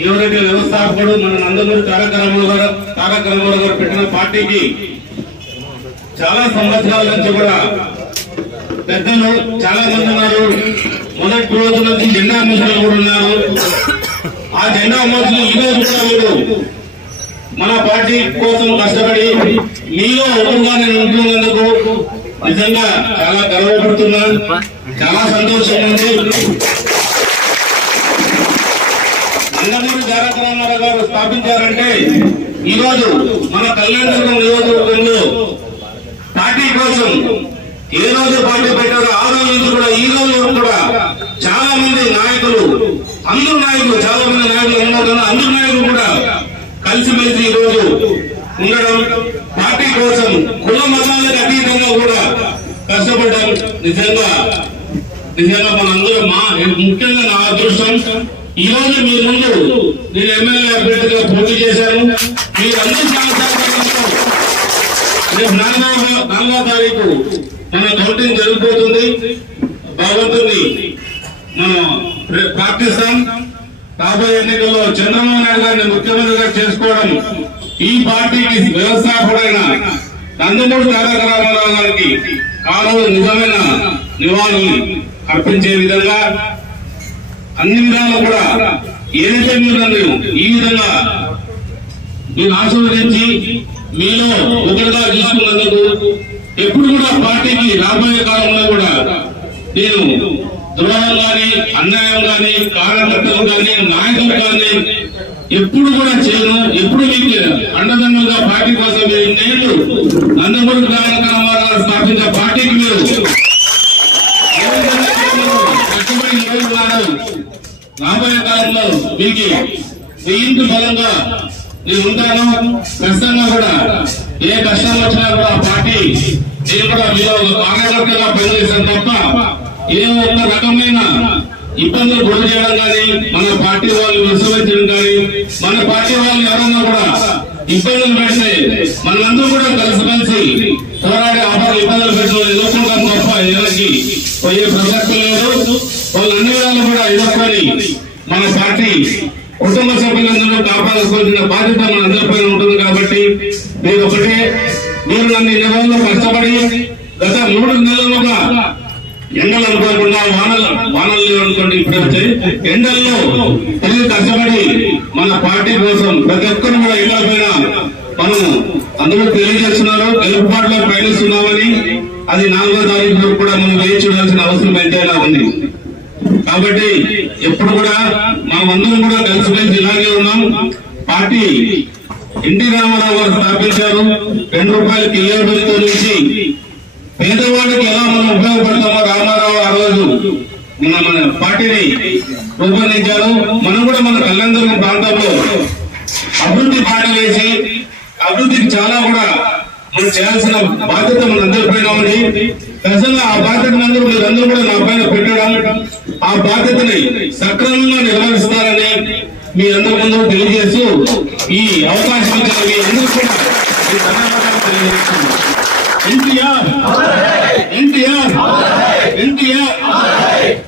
ఎవరైతే వ్యవస్థాపకుడు మన నందమూరి తారక రామారావు గారు పెట్టిన పార్టీకి చాలా సంవత్సరాల నుంచి కూడా పెద్దలు చాలా మంది ఉన్నారు. మొదటి రోజు నుంచి జెండా మోసులు కూడా ఉన్నారు. ఆ జెండా మోసులు ఈ రోజు కూడా మీరు మన పార్టీ కోసం కష్టపడి మీలో ఒకరుగా నేను ఉంటున్నందుకు నిజంగా చాలా గర్వపడుతున్నాను. చాలా సంతోషంగా ఉంది. నందమూరి తారక రామారావు గారు స్థాపించారంటే ఈ రోజు మన కళ్యాణదుర్గం నియోజకవర్గంలో పార్టీ కోసం ఏ రోజు పార్టీ పెట్టారో ఆ రోజు నుంచి కూడా ఈ రోజు కూడా చాలా మంది నాయకులు, అందరు నాయకులు, చాలా మంది నాయకులు ఉన్నారు. అందరు నాయకులు కూడా కలిసిమెలిసి ఈ రోజు ఉండడం, పార్టీ కోసం కుల మతాలకు అతీతంగా కూడా కష్టపడ్డాం. నిజంగా మనందరూ ముఖ్యంగా నా అదృష్టం ఈ రోజు మీ ముందు నేను ఎమ్మెల్యే అభ్యర్థిగా పోటీ చేశాను. మీరందరూ చాలా సహకరించారు. రేపు 4వ తారీఖు మన కౌంటింగ్ జరిగిపోతుంది. భగవంతుని మనం ప్రార్థిస్తాం. రాబోయే ఎన్నికల్లో చంద్రబాబు నాయుడు గారిని ముఖ్యమంత్రిగా చేసుకోవడం ఈ పార్టీకి వ్యవస్థాపకుడైన నందమూరి తారక రామారావు గారికి ఆ రోజు నిజమైన నివాళులు అర్పించే విధంగా అన్ని విధాలు కూడా ఏదైతే మీరు ఈ విధంగా మీరు ఆశీర్వదించి మీలో ఒకరిగా తీసుకున్నందుకు ఎప్పుడు కూడా పార్టీకి రాబోయే కాలంలో కూడా నేను ద్రోహం కానీ, అన్యాయం కానీ, కార్యకర్తలు కానీ, నాయకులు కానీ ఎప్పుడు కూడా చేయను. ఎప్పుడు మీకు అండదండగా పార్టీ కోసం నేను నందమూరి తారక రామారావు స్థాపించిన పార్టీకి మీరు కష్టపడి నిర్వహిస్తున్నారు. రాబోయే కాలంలో మీకు ఇంటి బలంగా నేను ఉంటాను. ఖచ్చితంగా కూడా ఏ కష్టం వచ్చినా కూడా పార్టీ నేను కూడా మీలో కార్యకర్తగా పనిచేస్తాను తప్ప ఏ ఒక్క రకమైన ఇబ్బందులు గురి చేయడం కానీ, మన పార్టీ వాళ్ళు విస్మరించడం కానీ, మన పార్టీ వాళ్ళు ఎవరన్నా కూడా ఇబ్బందులు పెడితే మనందరూ కూడా కలిసి పోరాడే ఇబ్బందులు పెట్టడం ఎదుర్కొంటాం తప్ప ఎవరికి పోయే ప్రసక్తి లేదు. వాళ్ళు అన్ని విధాలు కూడా ఎదుర్కొని మన పార్టీ కుటుంబ సభ్యులందరూ కాపాడుకోవాల్సిన బాధ్యత మన అందరిపై ఉంటుంది. కాబట్టి మీరు నన్ను ఇన్ని రోజులు కష్టపడి గత 3 నెలలుగా ఎండలు అనుకోకుండా వానలు అనుకోండి, ఇప్పుడు వచ్చాయి ఎండల్లో తిరిగి కష్టపడి మన పార్టీ కోసం ప్రతి ఒక్కరు కూడా ఎండలపైన మనం అందరూ తెలియజేస్తున్నారు. గెలుపుబాటులో ప్రయాణిస్తున్నామని అది 4వ తారీఖు కూడా మనం వేచి చూడాల్సిన అవసరం ఎంతైనా ఉంది. కాబట్టి ఎప్పుడు కూడా మనమందరం కూడా కలిసిమెలిసి ఇలాగే ఉన్నాం. పార్టీ ఎన్టీ రామారావు గారు స్థాపించారు. 2 రూపాయల కిలోమీటర్తో నుంచి పేదవాడికి ఎలా మనం ఉపయోగపడతామో రామారావు ఆ రోజు మన పార్టీని రూపొందించారు. మనం కూడా మన కళ్యాణదుర్గం ప్రాంతంలో అభివృద్ధి బాట వేసి అభివృద్ధికి చాలా కూడా మనం చేయాల్సిన బాధ్యత మన అందరిపైన ఉంది. నిజంగా ఆ బాధ్యతను మీరందరూ కూడా నా పైన పెట్టడం, ఆ బాధ్యతని సక్రమంగా నిర్వహిస్తారని మీ అందరి ముందు తెలియజేస్తూ ఈ అవకాశం ఇచ్చిన మీ అందరూ కూడా ధన్యవాదాలు తెలియజేస్తున్నాను. ఎన్టీఆర్